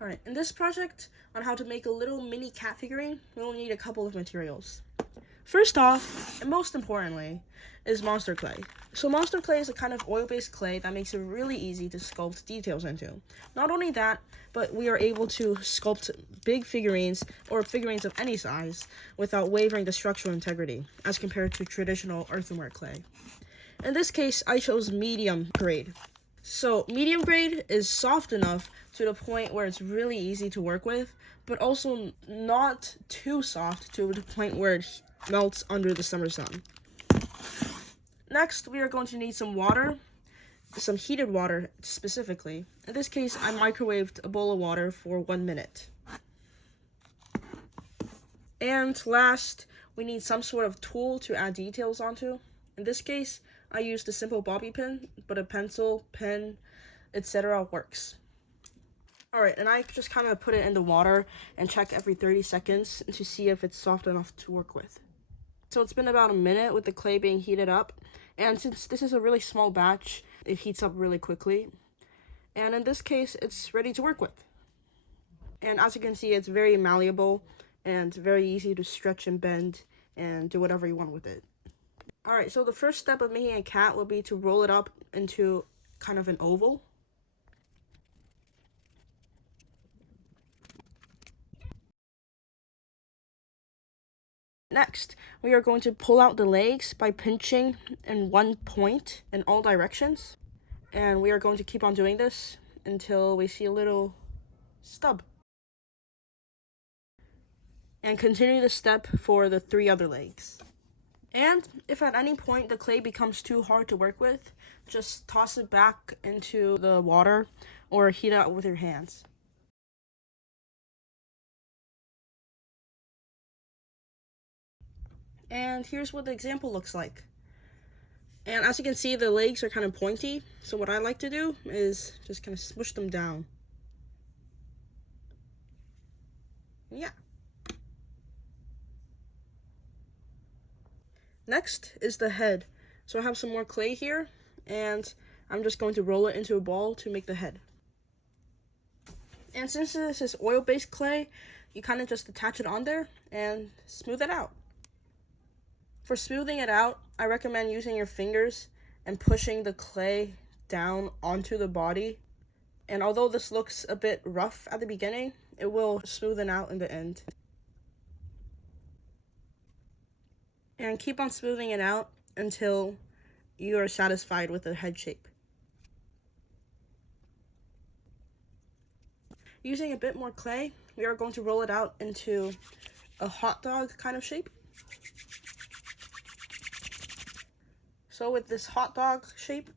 Alright, in this project on how to make a little mini cat figurine, we'll need a couple of materials. First off, and most importantly, is monster clay. So monster clay is a kind of oil-based clay that makes it really easy to sculpt details into. Not only that, but we are able to sculpt big figurines, or figurines of any size, without wavering the structural integrity, as compared to traditional earthenware clay. In this case, I chose medium grade. So medium grade is soft enough to the point where it's really easy to work with, but also not too soft to the point where it melts under the summer sun. Next, we are going to need some water, some heated water specifically. In this case, I microwaved a bowl of water for 1 minute. And last, we need some sort of tool to add details onto. In this case, I used a simple bobby pin, but a pencil, pen, etc. works. Alright, and I just kind of put it in the water and check every 30 seconds to see if it's soft enough to work with. So it's been about a minute with the clay being heated up, and since this is a really small batch, it heats up really quickly. And in this case, it's ready to work with. And as you can see, it's very malleable and very easy to stretch and bend and do whatever you want with it. Alright, so the first step of making a cat will be to roll it up into kind of an oval. Next, we are going to pull out the legs by pinching in one point in all directions. And we are going to keep on doing this until we see a little stub. And continue the step for the 3 other legs. And if at any point the clay becomes too hard to work with, just toss it back into the water or heat it up with your hands. And here's what the example looks like. And as you can see, the legs are kind of pointy, so what I like to do is just kind of smush them down. Yeah. Next is the head. So I have some more clay here, and I'm just going to roll it into a ball to make the head. And since this is oil-based clay, you kind of just attach it on there and smooth it out. For smoothing it out, I recommend using your fingers and pushing the clay down onto the body. And although this looks a bit rough at the beginning, it will smoothen out in the end. And keep on smoothing it out until you are satisfied with the head shape. Using a bit more clay, we are going to roll it out into a hot dog kind of shape. So with this hot dog shape,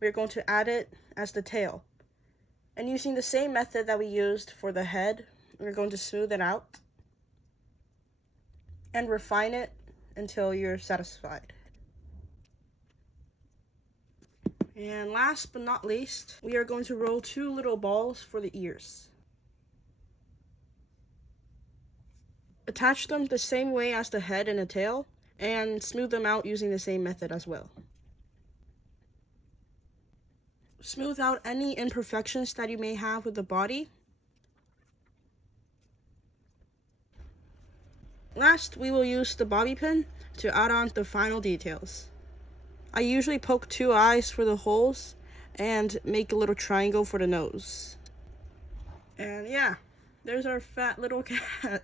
we're going to add it as the tail. And using the same method that we used for the head, we're going to smooth it out and refine it until you're satisfied. And last but not least, we are going to roll 2 little balls for the ears. Attach them the same way as the head and the tail, and smooth them out using the same method as well. Smooth out any imperfections that you may have with the body. Last, we will use the bobby pin to add on the final details. I usually poke 2 eyes for the holes and make a little triangle for the nose. And yeah, there's our fat little cat.